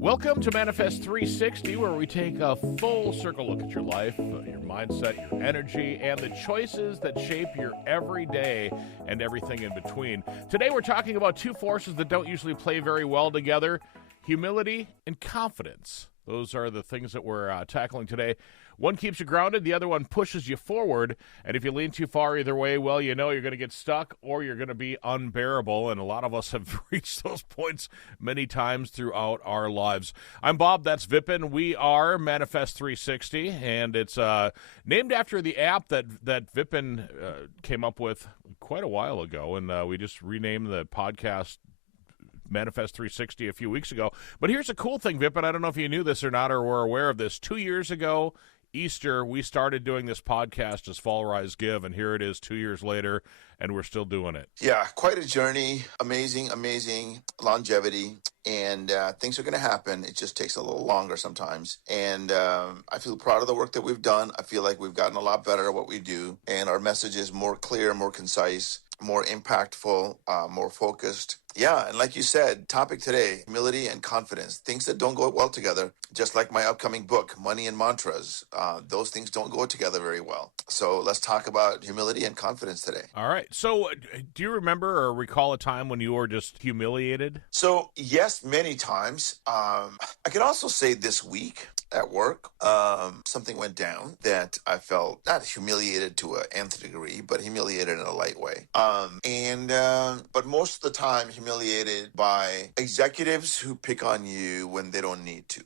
Welcome to Manifest 360, where we take a full circle look at your life, your mindset, your energy, and the choices that shape your everyday and everything in between. Today we're talking about two forces that don't usually play very well together, humility and confidence. Those are the things that we're tackling today. One keeps you grounded, the other one pushes you forward, and if you lean too far either way, well, you know you're going to get stuck or you're going to be unbearable, and a lot of us have reached those points many times throughout our lives. I'm Bob, that's Vipin. We are Manifest 360, and it's named after the app that Vipin came up with quite a while ago, and we just renamed the podcast Manifest 360 a few weeks ago. But here's a cool thing, Vipin. I don't know if you knew this or not or were aware of this. 2 years ago, Easter, we started doing this podcast as Fall, Rise, Give, and here it is 2 years later, and we're still doing it. Yeah, quite a journey. Amazing longevity, and things are going to happen. It just takes a little longer sometimes, and I feel proud of the work that we've done. I feel like we've gotten a lot better at what we do, and our message is more clear, more concise, more impactful, more focused. Yeah, and like you said, topic today, humility and confidence, things that don't go well together, just like my upcoming book, Money and Mantras. Those things don't go together very well. So let's talk about humility and confidence today. All right. So do you remember or recall a time when you were just humiliated? So, yes, many times. I could also say this week at work, something went down that I felt not humiliated to an nth degree, but humiliated in a light way. But most of the time, humiliated by executives who pick on you when they don't need to,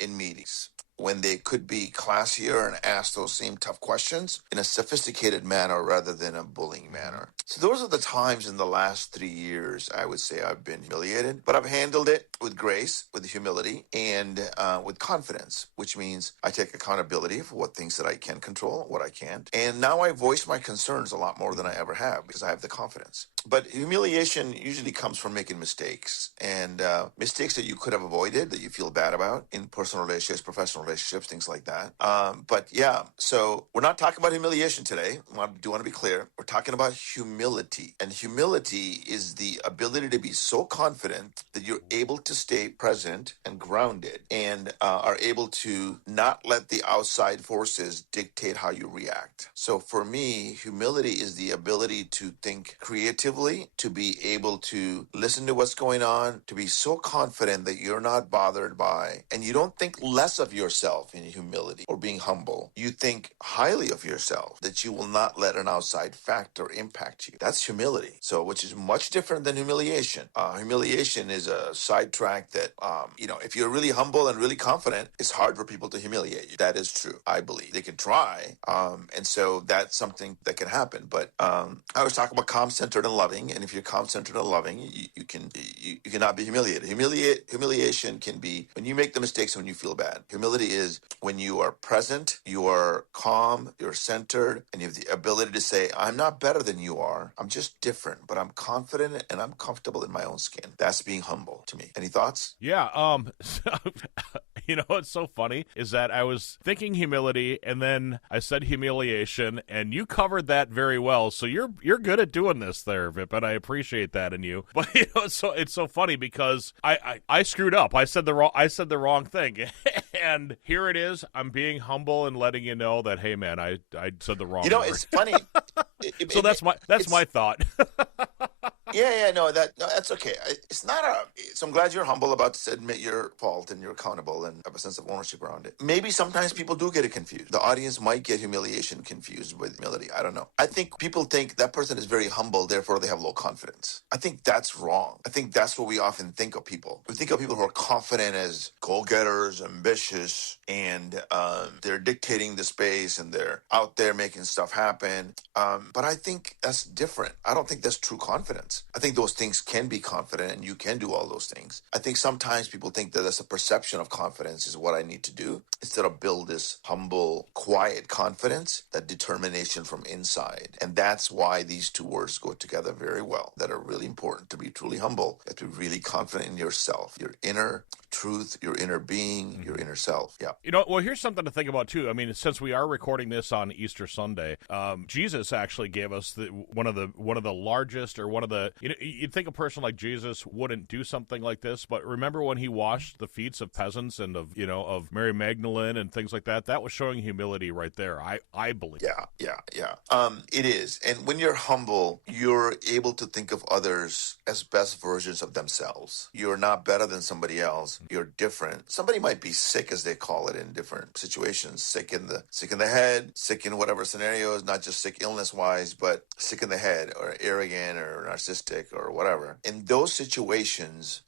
in meetings, when they could be classier and ask those same tough questions in a sophisticated manner rather than a bullying manner. So those are the times in the last 3 years, I would say I've been humiliated, but I've handled it with grace, with humility, and with confidence, which means I take accountability for what things that I can control, what I can't. And now I voice my concerns a lot more than I ever have because I have the confidence. But humiliation usually comes from making mistakes, and mistakes that you could have avoided, that you feel bad about in personal relationships, professional relationships, things like that. But yeah, so we're not talking about humiliation today. I do want to be clear. We're talking about humility. And humility is the ability to be so confident that you're able to stay present and grounded and are able to not let the outside forces dictate how you react. So for me, humility is the ability to think creatively, to be able to listen to what's going on, to be so confident that you're not bothered by, and you don't think less of yourself in humility or being humble. You think highly of yourself, that you will not let an outside factor impact you. That's humility. So, which is much different than humiliation. Humiliation is a sidetrack that, if you're really humble and really confident, it's hard for people to humiliate you. That is true, I believe. They can try, and so that's something that can happen. But I always talk about calm-centered and loving, and if you're calm-centered and loving, you cannot be humiliated. Humiliation can be when you make the mistakes when you feel bad. Humility is when you are present, you are calm, you're centered, and you have the ability to say, I'm not better than you are. I'm just different, but I'm confident and I'm comfortable in my own skin. That's being humble to me. Any thoughts? Yeah. You know what's so funny is that I was thinking humility and then I said humiliation, and you covered that very well. So you're good at doing this there, Vip, and I appreciate that in you. But it's so funny because I screwed up. I said the wrong thing. And here it is. I'm being humble and letting you know that, hey man, I said the wrong word. It's funny. So that's my thought. That's okay. So I'm glad you're humble about to admit your fault and you're accountable and have a sense of ownership around it. Maybe sometimes people do get it confused. The audience might get humiliation confused with humility. I don't know. I think people think that person is very humble, therefore they have low confidence. I think that's wrong. I think that's what we often think of people. We think of people who are confident as go-getters, ambitious, and they're dictating the space and they're out there making stuff happen. But I think that's different. I don't think that's true confidence. I think those things can be confident and you can do all those things. I think sometimes people think that that's a perception of confidence is what I need to do instead of build this humble, quiet confidence, that determination from inside. And that's why these two words go together very well, that are really important. To be truly humble, you have to be really confident in yourself, your inner truth, your inner being, your inner self. Yeah. Well, here's something to think about too. I mean, since we are recording this on Easter Sunday, Jesus actually gave us one of the largest, or one of the you'd think a person like Jesus wouldn't do something like this, but remember when he washed the feet of peasants and of Mary Magdalene and things like that? That was showing humility right there. I believe. Yeah. It is. And when you're humble, you're able to think of others as best versions of themselves. You're not better than somebody else. You're different. Somebody might be sick, as they call it in different situations, sick in the head, sick in whatever scenarios, not just sick illness wise, but sick in the head or arrogant or narcissistic or whatever. In those situations,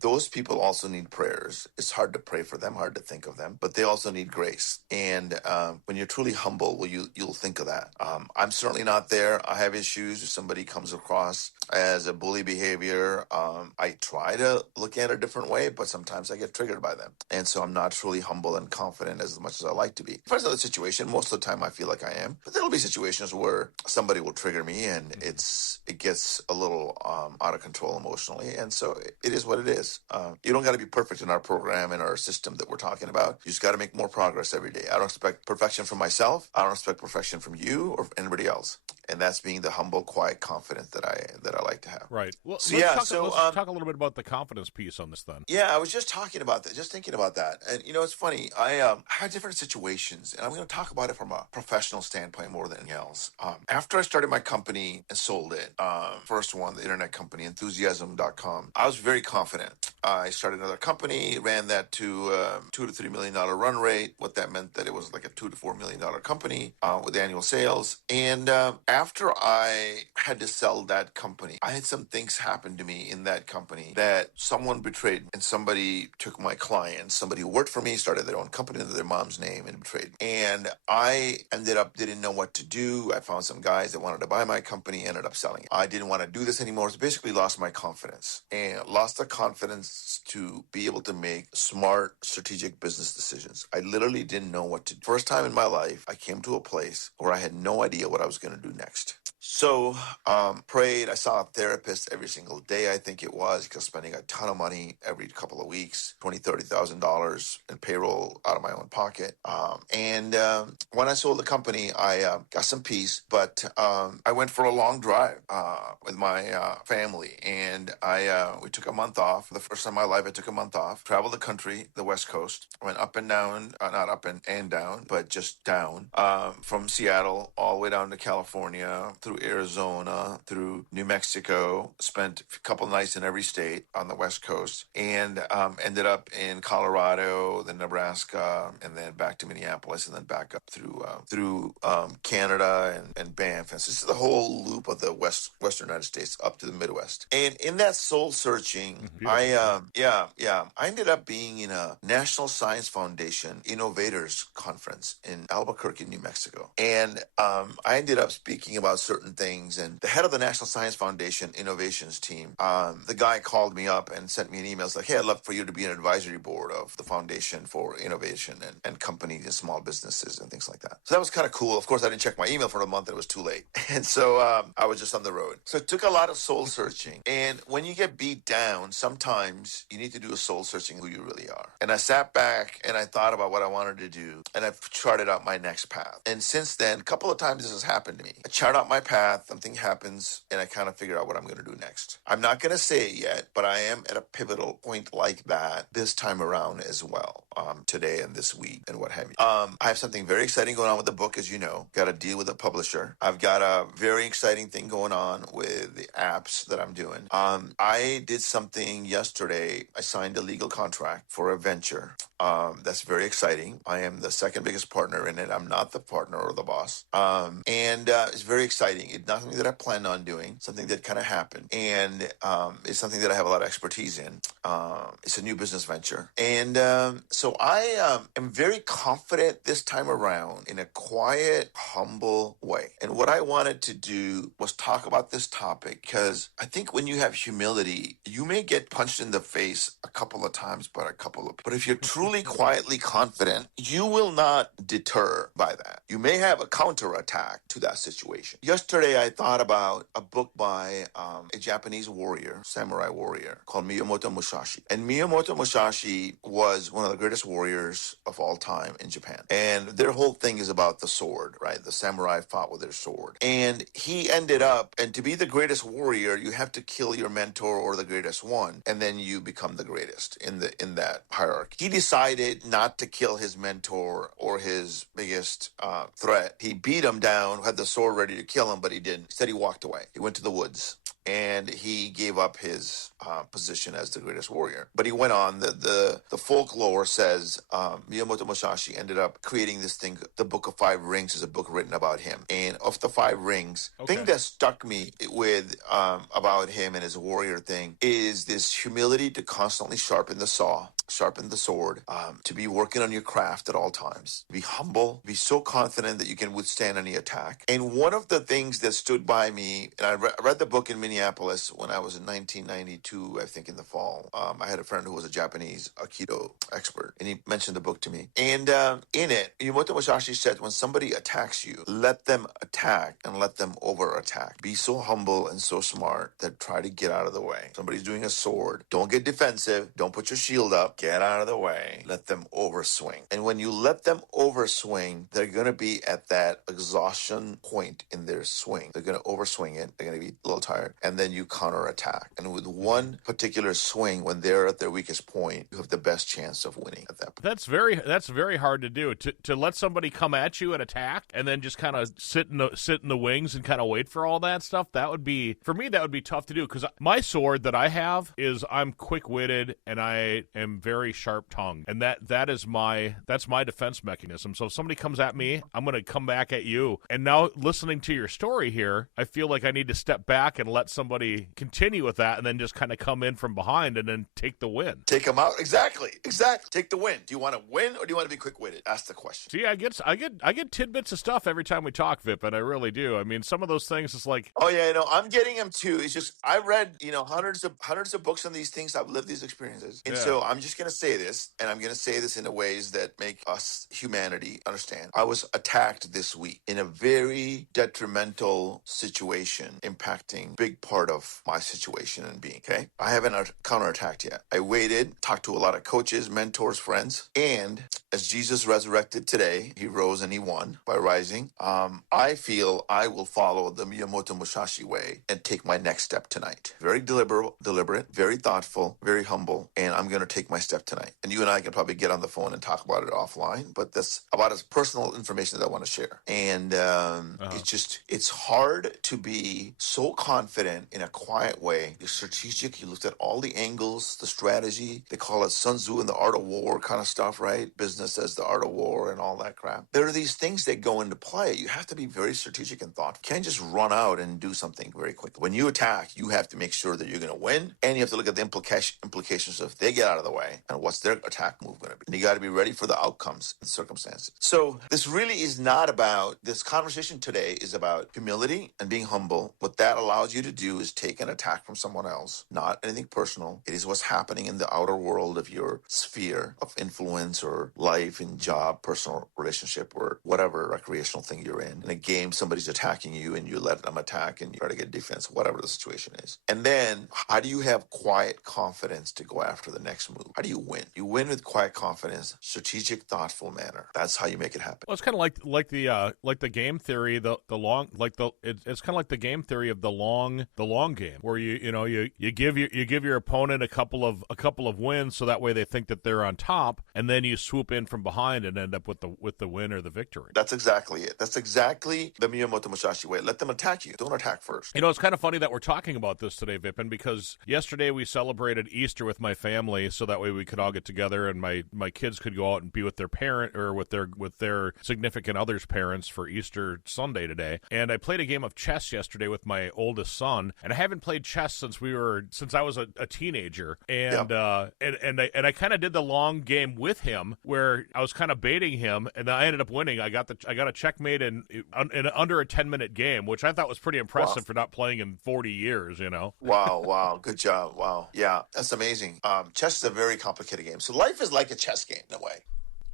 those people also need prayers. It's hard to pray for them, hard to think of them, but they also need grace. And when you're truly humble, well, you'll think of that. I'm certainly not there. I have issues if somebody comes across as a bully behavior. I try to look at it a different way, but sometimes I get triggered by them. And so I'm not truly humble and confident as much as I like to be. Depends on the situation. Most of the time I feel like I am. But there'll be situations where somebody will trigger me and it gets a little out of control emotionally. And so it is what it is. You don't got to be perfect in our program and our system that we're talking about. You just got to make more progress every day. I don't expect perfection from myself. I don't expect perfection from you or anybody else. And that's being the humble, quiet, confident that I like to have. Right. Well, So, let's talk a little bit about the confidence piece on this then. Yeah, I was just talking about that, just thinking about that. And, it's funny. I had different situations, and I'm going to talk about it from a professional standpoint more than anything else. After I started my company and sold it, first one, the internet company, enthusiasm.com, I was very confident. I started another company, ran that to $2 to $3 million run rate. What that meant that it was like a $2 to $4 million company with annual sales. And after I had to sell that company, I had some things happen to me in that company that someone betrayed me, and somebody took my client. Somebody who worked for me started their own company under their mom's name and betrayed me. And I didn't know what to do. I found some guys that wanted to buy my company, ended up selling it. I didn't want to do this anymore. So basically lost my confidence and lost the confidence to be able to make smart, strategic business decisions. I literally didn't know what to do. First time in my life, I came to a place where I had no idea what I was going to do next. So prayed. I saw a therapist every single day, I think it was, because spending a ton of money every couple of weeks, $20,000, $30,000 in payroll out of my own pocket. And when I sold the company, I got some peace, but I went for a long drive with my family, and we took a month off. For the first time in my life, I took a month off, traveled the country, the West Coast, went up and down, not up and down, but just down, from Seattle all the way down to California, through Arizona, through New Mexico, spent a couple nights in every state on the West Coast, and ended up in Colorado, then Nebraska, and then back to Minneapolis, and then back up through Canada and Banff. And so this is the whole loop of the Western United States up to the Midwest. And in that soul searching, I ended up being in a National Science Foundation Innovators Conference in Albuquerque, New Mexico. And I ended up speaking about certain things, and the head of the National Science Foundation Innovations team, the guy called me up and sent me an email. It's like, hey, I'd love for you to be an advisory board of the Foundation for Innovation and companies and small businesses and things like that. So that was kind of cool. Of course, I didn't check my email for a month and it was too late. And so I was just on the road. So it took a lot of soul searching. And when you get beat down, sometimes you need to do a soul searching who you really are. And I sat back and I thought about what I wanted to do, and I've charted out my next path. And since then, a couple of times this has happened to me. I chart out my path, something happens, and I kind of figure out what I'm going to do next. I'm not going to say it yet, but I am at a pivotal point like that this time around as well, today and this week and what have you. I have something very exciting going on with the book, as you know. Got a deal with a publisher. I've got a very exciting thing going on with the apps that I'm doing. I did something yesterday. I signed a legal contract for a venture. That's very exciting. I am the second biggest partner in it. I'm not the partner or the boss. And it's very exciting. It's not something that I planned on doing, something that kind of happened. And it's something that I have a lot of expertise in. It's a new business venture. And so I am very confident this time around in a quiet, humble way. And what I wanted to do was talk about this topic because I think when you have humility, you may get punched in the face a couple of times, but if you're truly quietly confident, you will not deter by that. You may have a counterattack to that situation. Yesterday, I thought about a book by a Japanese warrior, samurai warrior, called Miyamoto Musashi. And Miyamoto Musashi was one of the greatest greatest warriors of all time in Japan. And their whole thing is about the sword, right? The samurai fought with their sword. And he ended up, and to be the greatest warrior, you have to kill your mentor or the greatest one, and then you become the greatest in that hierarchy. He decided not to kill his mentor or his biggest threat. He beat him down, had the sword ready to kill him, but he didn't. Instead, he walked away. He went to the woods. And he gave up his position as the greatest warrior. But he went on. The folklore says Miyamoto Musashi ended up creating this thing. The Book of Five Rings is a book written about him. And of the five rings, the thing that struck me with about him and his warrior thing is this humility to constantly sharpen the saw, sharpen the sword, to be working on your craft at all times, be humble, be so confident that you can withstand any attack. And one of the things that stood by me, and I read the book in Minneapolis when I was in 1992, I think in the fall. I had a friend who was a Japanese Aikido expert, and he mentioned the book to me. And in it, Miyamoto Musashi said, when somebody attacks you, let them attack and let them over-attack. Be so humble and so smart that try to get out of the way. Somebody's doing a sword. Don't get defensive. Don't put your shield up. Get out of the way. Let them overswing. And when you let them overswing, they're going to be at that exhaustion point in their swing. They're going to overswing it. They're going to be a little tired. And then you counterattack. And with one particular swing, when they're at their weakest point, you have the best chance of winning at that point. That's very hard to do. To let somebody come at you and attack, and then just kind of sit in the wings and kind of wait for all that stuff. That would be, for me, that would be tough to do, because my sword that I have is, I'm quick-witted and I am very sharp-tongued, and that's my defense mechanism. So if somebody comes at me, I'm going to come back at you. And now, listening to your story here, I feel like I need to step back and let somebody continue with that, and then just kind of come in from behind and then take the win. Take them out. Exactly. Take the win. Do you want to win, or do you want to be quick-witted? Ask the question. See, I get tidbits of stuff every time we talk, Vipin. I really do. I mean, some of those things is like, oh yeah, I'm getting them too. It's just, I read hundreds of books on these things. I've lived these experiences, and so I'm just gonna say this, and I'm gonna say this in the ways that make us, humanity, understand. I was attacked this week in a very detrimental situation, impacting a big part of my situation and being. Okay, I haven't counterattacked yet. I waited, talked to a lot of coaches, mentors, friends, and as Jesus resurrected today, he rose and he won by rising. I feel I will follow the Miyamoto Musashi way and take my next step tonight. Very deliberate, very thoughtful, very humble, and I'm going to take my step tonight. And you and I can probably get on the phone and talk about it offline, but that's about as personal information that I want to share. And it's hard to be so confident in a quiet way. You're strategic. You looked at all the angles, the strategy. They call it Sun Tzu and the art of war kind of stuff, right? Business as the art of war and all that crap. There are these things that go into play. You have to be very strategic and thoughtful. You can't just run out and do something very quickly. When you attack, you have to make sure that you're going to win, and you have to look at the implications of if they get out of the way and what's their attack move going to be. And you got to be ready for the outcomes and circumstances. So this really is not about, this conversation today is about humility and being humble. What that allows you to do is take an attack from someone else, not anything personal. It is what's happening in the outer world of your sphere of influence or life and job, personal relationship, or whatever recreational thing you're in. In a game, somebody's attacking you and you let them attack and you try to get defense, whatever the situation is. And then how do you have quiet confidence to go after the next move? How do you win? You win with quiet confidence, strategic, thoughtful manner. That's how you make it happen. Well, it's kind of like the game theory, it's kind of like the game theory of the long game, where you give your opponent a couple of wins, so that way they think that they're on top, and then you swoop in from behind and end up with the win or the victory. That's exactly it. That's exactly the Miyamoto Musashi way. Let them attack you. Don't attack first. It's kind of funny that we're talking about this today, Vipin, because yesterday we celebrated Easter with my family, so that way we could all get together and my kids could go out and be with their parent or with their significant other's parents for Easter Sunday today. And I played a game of chess yesterday with my oldest son, and I haven't played chess since I was a teenager. And I kind of did the long game with him, where I was kind of baiting him, and I ended up winning. I got a checkmate in under a 10-minute game, which I thought was pretty impressive for not playing in 40 years. Wow, good job. Wow, yeah, that's amazing. Chess is a very complicated game. So life is like a chess game in a way.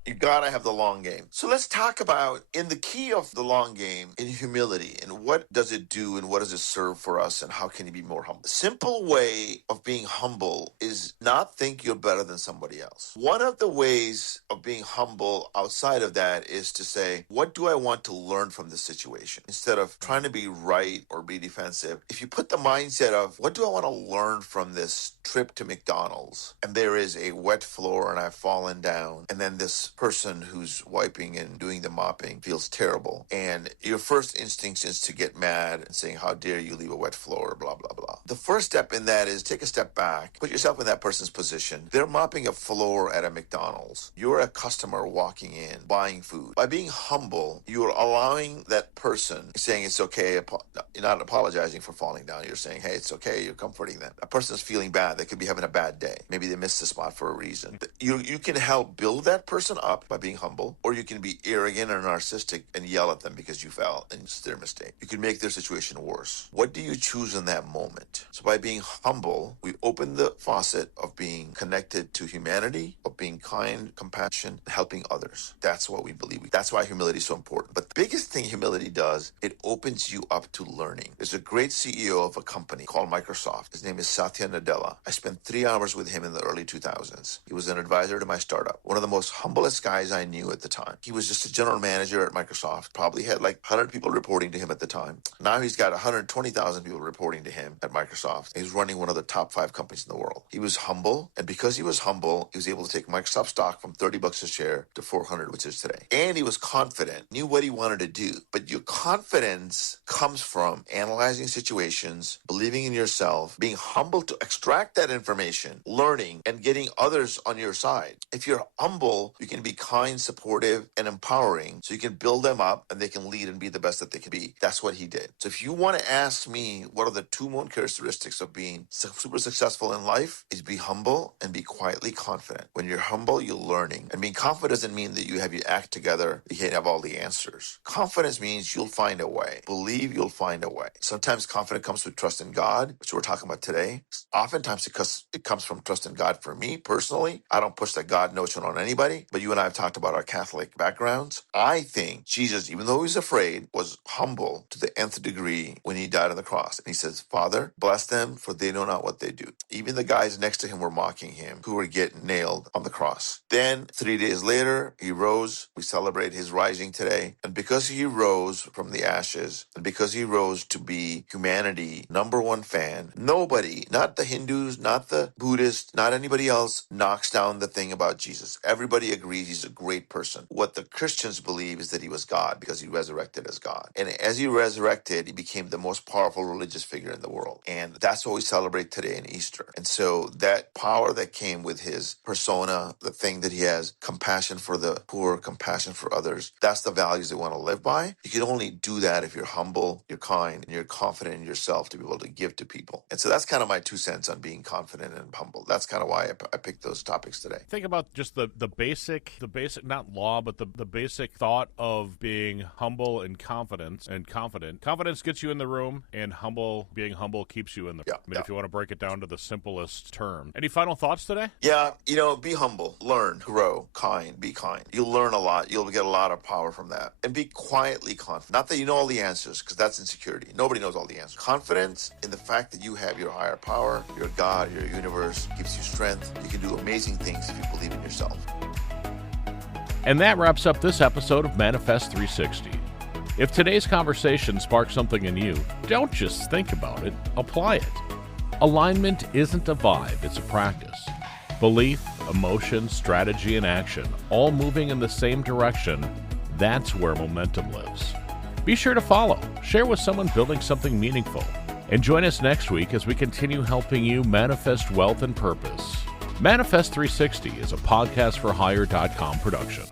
You gotta have the long game. So let's talk about in the key of the long game in humility and what does it do and what does it serve for us and how can you be more humble? The simple way of being humble is not think you're better than somebody else. One of the ways of being humble outside of that is to say, what do I want to learn from this situation? Instead of trying to be right or be defensive, if you put the mindset of what do I want to learn from this trip to McDonald's, and there is a wet floor and I've fallen down, and then this person who's wiping and doing the mopping feels terrible, and your first instinct is to get mad and saying, how dare you leave a wet floor, blah, blah, blah. The first step in that is take a step back, put yourself in that person's position. They're mopping a floor at a McDonald's. You're a customer walking in, buying food. By being humble, you're allowing that person, saying it's okay, you're not apologizing for falling down. You're saying, hey, it's okay. You're comforting them. A person's feeling bad. They could be having a bad day. Maybe they missed the spot for a reason. You can help build that person up by being humble, or you can be arrogant or narcissistic and yell at them because you fell and it's their mistake. You can make their situation worse. What do you choose in that moment? So by being humble, we open the faucet of being connected to humanity, of being kind, compassion, helping others. That's what we believe. That's why humility is so important. But the biggest thing humility does, it opens you up to learning. There's a great CEO of a company called Microsoft. His name is Satya Nadella. I spent 3 hours with him in the early 2000s. He was an advisor to my startup. One of the most humblest guys I knew at the time. He was just a general manager at Microsoft. Probably had like 100 people reporting to him at the time. Now he's got 120,000 people reporting to him at Microsoft. He's running one of the top 5 companies in the world. He was humble, and because he was humble, he was able to take Microsoft stock from $30 a share to 400, which is today. And he was confident, knew what he wanted to do. But your confidence comes from analyzing situations, believing in yourself, being humble to extract that information, learning, and getting others on your side. If you're humble, you can be kind, supportive, and empowering, so you can build them up and they can lead and be the best that they can be. That's what he did. So if you want to ask me what are the 2 main characteristics of being super successful in life, is be humble and be quietly confident. When you're humble, you're learning. And being confident doesn't mean that you have your act together, you can't have all the answers. Confidence means you'll find a way. Believe you'll find a way. Sometimes confidence comes with trust in God, which we're talking about today. Oftentimes it comes from trust in God. For me personally, I don't push the God notion on anybody, but you and I have talked about our Catholic backgrounds. I think Jesus, even though he was afraid, was humble to the nth degree when he died on the cross. And he says, Father, bless them, for they know not what they do. Even the guys next to him were mocking him, who were getting nailed on the cross. Then 3 days later, he rose. We celebrate his rising today. And because he rose from the ashes, and because he rose to be humanity #1 fan, nobody, not the Hindus, not the Buddhists, not anybody else, knocks down the thing about Jesus. Everybody agrees he's a great person. What the Christians believe is that he was God because he resurrected as God. And as he resurrected, he became the most powerful religious figure in the world. And that's what we celebrate today in Easter. And so that power that came with his persona, the thing that he has, compassion for the poor, compassion for others, that's the values they want to live by. You can only do that if you're humble, you're kind, and you're confident in yourself to be able to give to people. And so that's kind of my 2 cents on being confident and humble. That's kind of why I picked those topics today. Think about just the basic, not law, but the basic thought of being humble and confident. Confidence gets you in the room, and being humble keeps you in the room. I mean, if you want to break it down to the simplest term. Any final thoughts today? Yeah, be humble, learn, grow, kind, be kind. You'll learn a lot. You'll get a lot of power from that. And be quietly confident. Not that you know all the answers, because that's insecurity. Nobody knows all the answers. Confidence in the fact that you have your higher power, your God, your universe, gives you strength. You can do amazing things if you believe in yourself. And that wraps up this episode of Manifest 360. If today's conversation sparked something in you, don't just think about it, apply it. Alignment isn't a vibe, it's a practice. Belief, emotion, strategy, and action, all moving in the same direction, that's where momentum lives. Be sure to follow, share with someone building something meaningful, and join us next week as we continue helping you manifest wealth and purpose. Manifest 360 is a podcastforhire.com production.